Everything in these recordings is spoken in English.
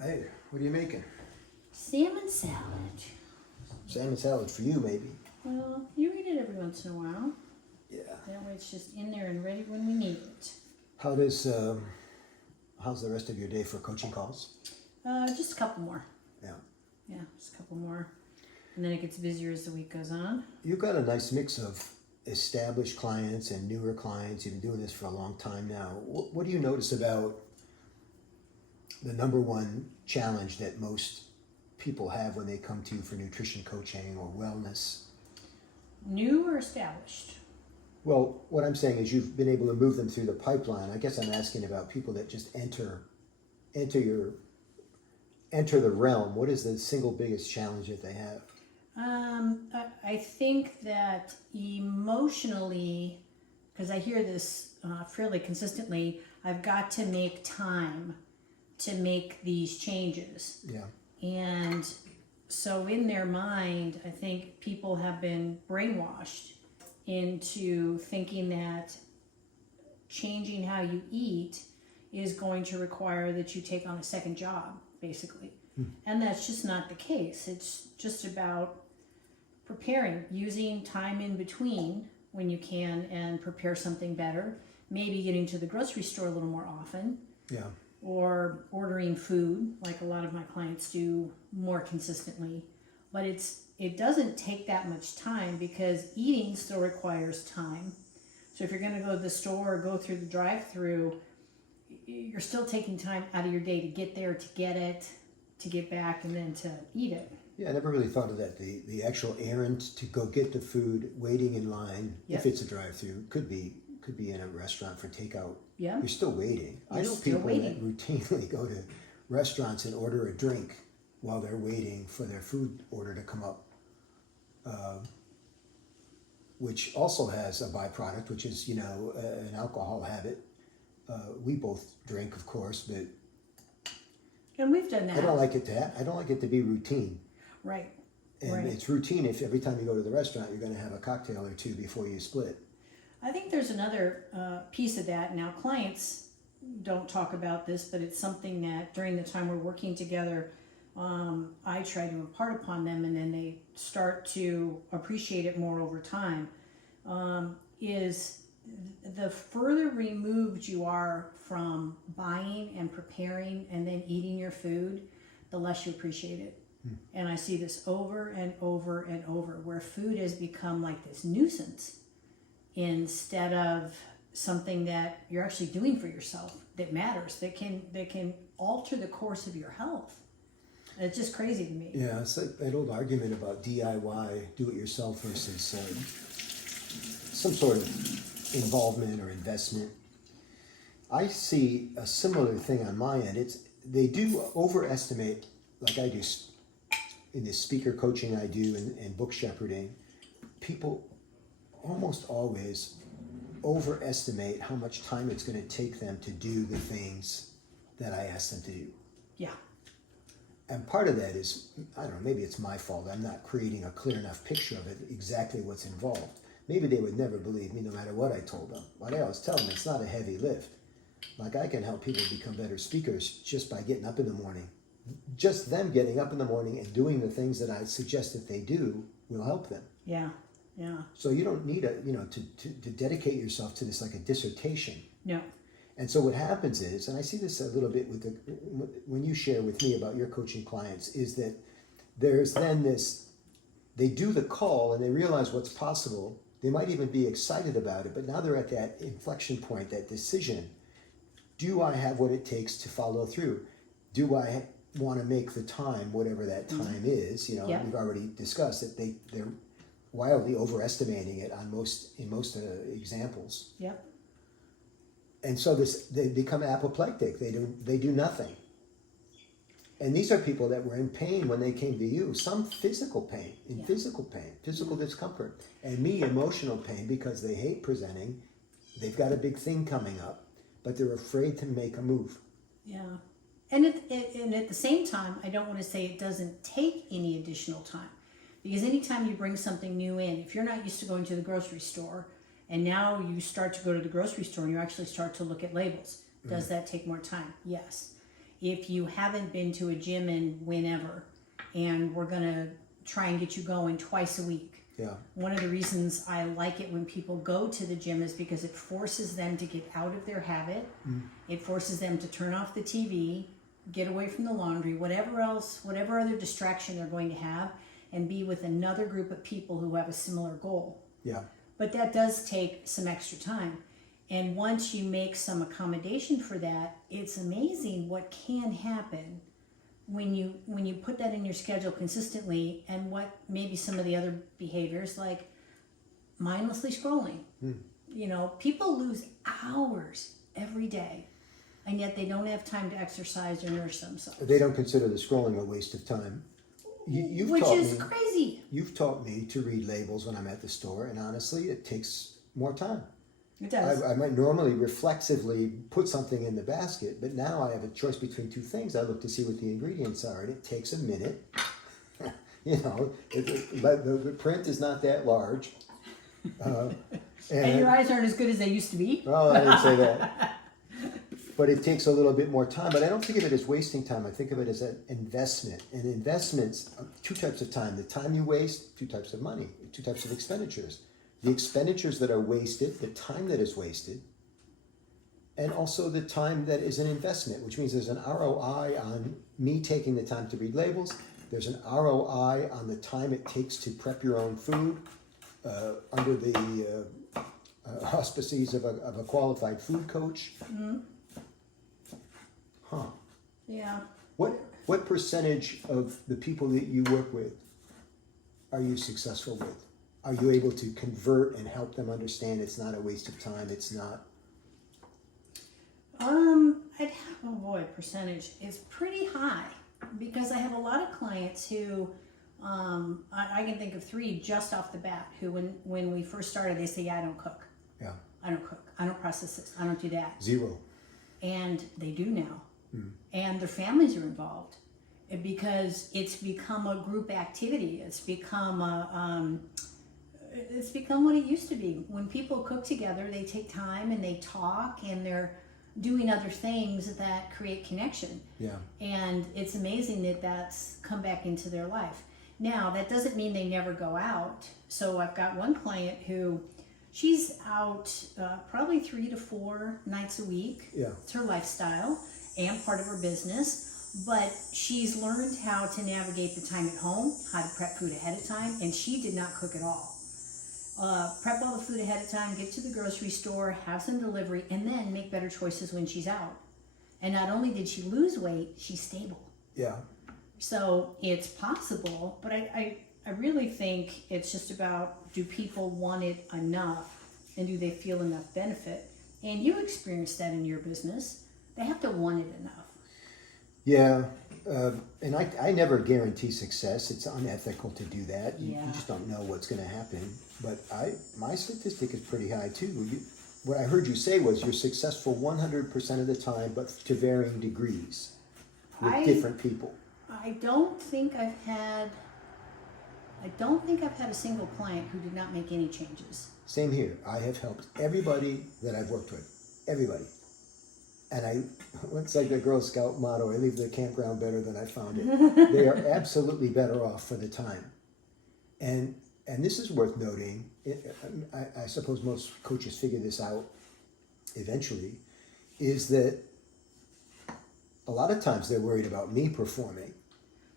Hey, what are you making? Salmon salad. Salmon salad for you, maybe. Well, you eat it every once in a while. Yeah. That way it's just in there and ready when we need it. How's the rest of your day for coaching calls? Just a couple more. Yeah. Yeah, just a couple more. And then it gets busier as the week goes on. You've got a nice mix of established clients and newer clients. You've been doing this for a long time now. What do you notice about the number one challenge that most people have when they come to you for nutrition coaching or wellness? New or established? Well, what I'm saying is you've been able to move them through the pipeline. I guess I'm asking about people that just enter the realm. What is the single biggest challenge that they have? I think that emotionally, because I hear this fairly consistently, I've got to make time to make these changes. Yeah. And so in their mind, I think people have been brainwashed into thinking that changing how you eat is going to require that you take on a second job, basically. And that's just not the case. It's just about preparing, using time in between when you can and prepare something better. Maybe getting to the grocery store a little more often. Yeah. Or ordering food, like a lot of my clients do, more consistently. But it doesn't take that much time because eating still requires time. So if you're going to go to the store or go through the drive-through, you're still taking time out of your day to get there, to get it, to get back, and then to eat it. Yeah, I never really thought of that. The actual errand to go get the food, waiting in line, Yep. if it's a drive-through, could be in a restaurant for takeout. Yeah. You're still waiting. I You're know still people waiting. that routinely go to restaurants and order a drink while they're waiting for their food order to come up, which also has a byproduct, which is, an alcohol habit. We both drink, of course, but And we've done that. I don't like it to be routine. Right. And Right. it's routine if every time you go to the restaurant, you're going to have a cocktail or two before you split. I think there's another piece of that. Now, clients don't talk about this, but it's something that during the time we're working together, I try to impart upon them, and then they start to appreciate it more over time, is the further removed you are from buying and preparing and then eating your food, the less you appreciate it. And I see this over and over and over, where food has become like this nuisance instead of something that you're actually doing for yourself that matters, that can alter the course of your health. It's just crazy to me. Yeah, it's like that old argument about DIY, do it yourself, versus some sort of involvement or investment. I see a similar thing on my end. They do overestimate, like I do in the speaker coaching I do and book shepherding. People almost always overestimate how much time it's going to take them to do the things that I ask them to do. Yeah. And part of that is, I don't know, maybe it's my fault. I'm not creating a clear enough picture of it, exactly what's involved. Maybe they would never believe me no matter what I told them. But I always tell them it's not a heavy lift. Like, I can help people become better speakers just by getting up in the morning. Just them getting up in the morning and doing the things that I suggest that they do will help them. Yeah. Yeah. So you don't need to dedicate yourself to this like a dissertation. No. And so what happens is, and I see this a little bit when you share with me about your coaching clients, is that there's then this, they do the call and they realize what's possible. They might even be excited about it, but now they're at that inflection point, that decision. Do I have what it takes to follow through? Do I want to make the time, whatever that time is? Yeah. We've already discussed that they're wildly overestimating it in most examples. Yep. And so they become apoplectic. They do nothing. And these are people that were in pain when they came to you. Some physical pain, physical discomfort, and me, emotional pain, because they hate presenting. They've got a big thing coming up, but they're afraid to make a move. Yeah. And at the same time, I don't want to say it doesn't take any additional time, because anytime you bring something new in, if you're not used to going to the grocery store, and now you start to go to the grocery store and you actually start to look at labels, does that take more time? Yes. if you haven't been to a gym in whenever, and we're going to try and get you going twice a week. Yeah. One of the reasons I like it when people go to the gym is because it forces them to get out of their habit. It forces them to turn off the TV, get away from the laundry, whatever other distraction they're going to have, and be with another group of people who have a similar goal. Yeah. But that does take some extra time. And once you make some accommodation for that, it's amazing what can happen when you put that in your schedule consistently, and what maybe some of the other behaviors like mindlessly scrolling. You know, people lose hours every day, and yet they don't have time to exercise or nourish themselves. They don't consider the scrolling a waste of time. Which is crazy. You've taught me to read labels when I'm at the store, and honestly, it takes more time. It does. I might normally reflexively put something in the basket, but now I have a choice between two things. I look to see what the ingredients are, and it takes a minute. You know, the print is not that large. And your eyes aren't as good as they used to be. Well, I didn't say that. But it takes a little bit more time. But I don't think of it as wasting time. I think of it as an investment. And investments, two types of time. The time you waste, two types of money, two types of expenditures. The expenditures that are wasted, the time that is wasted, and also the time that is an investment, which means there's an ROI on me taking the time to read labels. There's an ROI on the time it takes to prep your own food under the auspices of a qualified food coach. Huh. Yeah. What percentage of the people that you work with are you successful with? Are you able to convert and help them understand it's not a waste of time? It's not. Percentage is pretty high, because I have a lot of clients who, I can think of 3 just off the bat, who when we first started, they say, yeah, I don't cook. Yeah. I don't cook. I don't process this. I don't do that. 0. And they do now. And their families are involved, because it's become a group activity. It's become what it used to be. When people cook together, they take time and they talk, and they're doing other things that create connection. Yeah. And it's amazing that that's come back into their life. Now, that doesn't mean they never go out. So I've got one client who, she's out probably 3 to 4 nights a week. Yeah. It's her lifestyle and part of her business. But she's learned how to navigate the time at home, how to prep food ahead of time, and she did not cook at all. Prep all the food ahead of time, get to the grocery store, have some delivery, and then make better choices when she's out. And not only did she lose weight, she's stable. Yeah. So it's possible, but I really think it's just about, do people want it enough, and do they feel enough benefit? And you experienced that in your business. They have to want it enough. Yeah. And I never guarantee success. It's unethical to do that. You just don't know what's going to happen. But my statistic is pretty high too. What I heard you say was you're successful 100% of the time, but to varying degrees with different people. I don't think I've had a single client who did not make any changes. Same here. I have helped everybody that I've worked with. Everybody. And it's like the Girl Scout motto, I leave the campground better than I found it. They are absolutely better off for the time. And this is worth noting. I suppose most coaches figure this out eventually, is that a lot of times they're worried about me performing,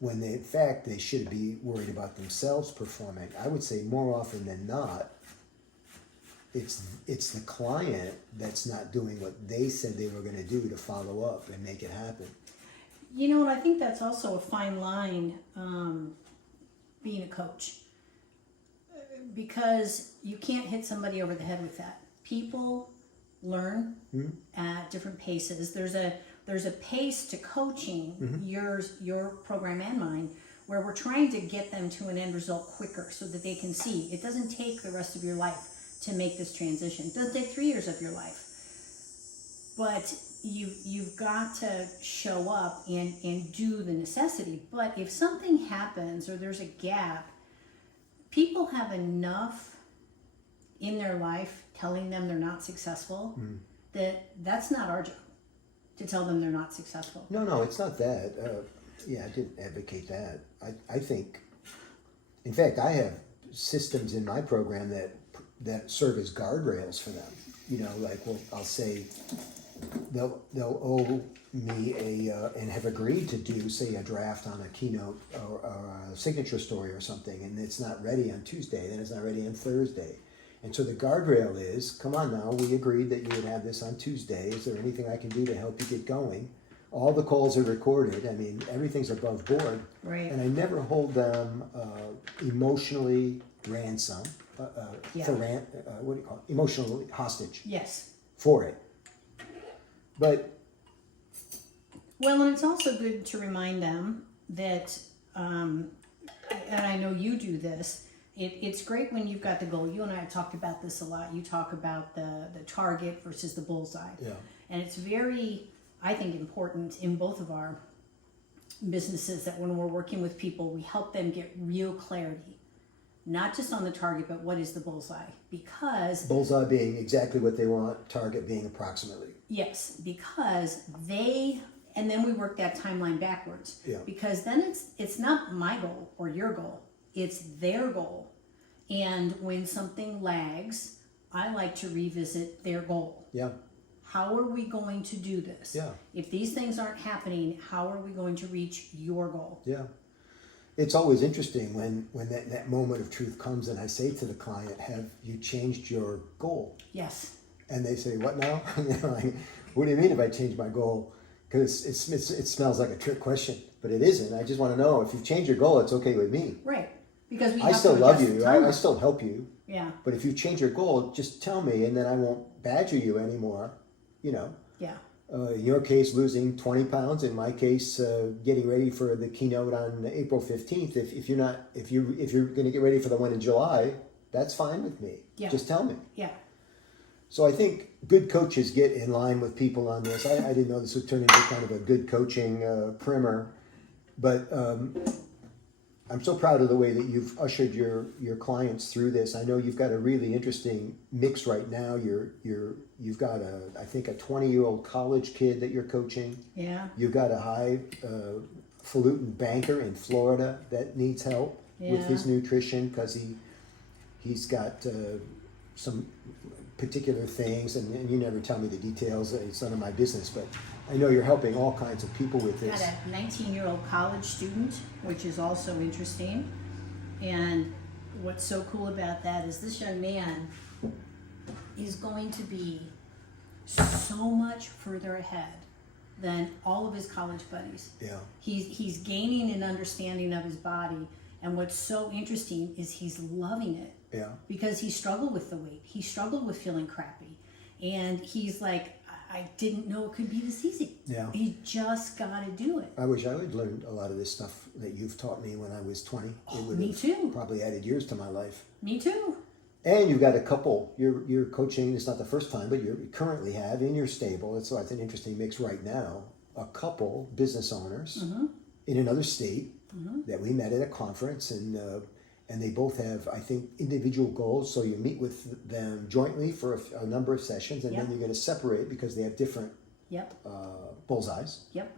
when in fact they should be worried about themselves performing. I would say more often than not, it's the client that's not doing what they said they were going to do to follow up and make it happen. You know, and I think that's also a fine line, being a coach, because you can't hit somebody over the head with that. People learn at different paces. There's a pace to coaching, your program and mine, where we're trying to get them to an end result quicker so that they can see. It doesn't take the rest of your life to make this transition. It doesn't take 3 years of your life. But you've got to show up and do the necessity. But if something happens or there's a gap, people have enough in their life telling them they're not successful, that's not our job. to tell them they're not successful. No, it's not that. Yeah, I didn't advocate that. I think, in fact, I have systems in my program that serve as guardrails for them. You know, like, well, I'll say they'll owe me and have agreed to do, say, a draft on a keynote or a signature story or something, and it's not ready on Tuesday, then it's not ready on Thursday. And so the guardrail is, come on now, we agreed that you would have this on Tuesday. Is there anything I can do to help you get going? All the calls are recorded. I mean, everything's above board. Right. And I never hold them emotionally ransom, Yeah. for what do you call it? Emotionally hostage Yes. for it. But Well, and it's also good to remind them that, and I know you do this, it's great when you've got the goal. You and I have talked about this a lot. You talk about the target versus the bullseye. yeah, And it's very, I think, important in both of our businesses that when we're working with people, we help them get real clarity. Not just on the target, but what is the bullseye? Because, bullseye being exactly what they want, target being approximately. yes, because and then we work that timeline backwards. Yeah. Because then it's not my goal or your goal, it's their goal. And when something lags, I like to revisit their goal. Yeah, How are we going to do this? yeah, If these things aren't happening, how are we going to reach your goal? yeah. It's always interesting when that moment of truth comes and I say to the client, have you changed your goal? Yes. And they say, what now? You know, like, what do you mean if I change my goal? Because it smells like a trick question, but it isn't. I just want to know if you've changed your goal, it's okay with me. Right. Because we I have still to love adjust you. the I timeline. still help you. Yeah. But if you change your goal, just tell me, and then I won't badger you anymore. You know. Yeah. In your case, losing 20 pounds. In my case, getting ready for the keynote on April 15th. If you're going to get ready for the one in July, that's fine with me. Yeah. Just tell me. Yeah. So I think good coaches get in line with people on this. I didn't know this would turn into kind of a good coaching primer, but I'm so proud of the way that you've ushered your clients through this. I know you've got a really interesting mix right now. You've got I think a 20-year-old college kid that you're coaching. Yeah. You've got a highfalutin banker in Florida that needs help with his nutrition because he's got some particular things, and you never tell me the details. It's none of my business, but I know you're helping all kinds of people with Got this. a 19-year-old college student, which is also interesting. And what's so cool about that is this young man is going to be so much further ahead than all of his college buddies. Yeah, He's gaining an understanding of his body, and what's so interesting is he's loving it. yeah, Because he struggled with the weight. He struggled with feeling crappy. And he's like, I didn't know it could be this easy. yeah. He just got to do it. I wish I would learned a lot of this stuff that you've taught me when I was 20. It would me have too. probably added years to my life. Me too. And you've got a couple. You're coaching. It's not the first time, but you currently have in your stable. It's an interesting mix right now. A couple business owners in another state that we met at a conference, and they both have, I think, individual goals. So you meet with them jointly for a number of sessions, and then you're going to separate because they have different Yep. bullseyes. Yep.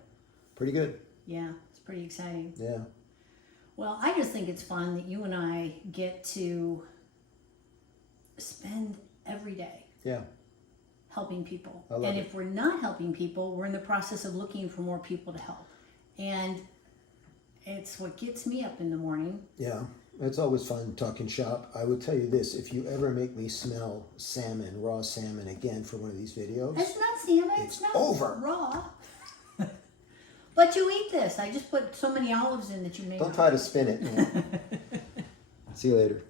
Pretty good. Yeah. It's pretty exciting. Yeah. Well, I just think it's fun that you and I get to spend every day Yeah. helping people. I love And it. if we're not helping people, we're in the process of looking for more people to help. And it's what gets me up in the morning. Yeah. It's always fun talking shop. I will tell you this: if you ever make me smell salmon, raw salmon again for one of these videos, It's not salmon. It's It's not over. raw. But you eat this. I just put so many olives in that you may don't not. try to spin it. See you later.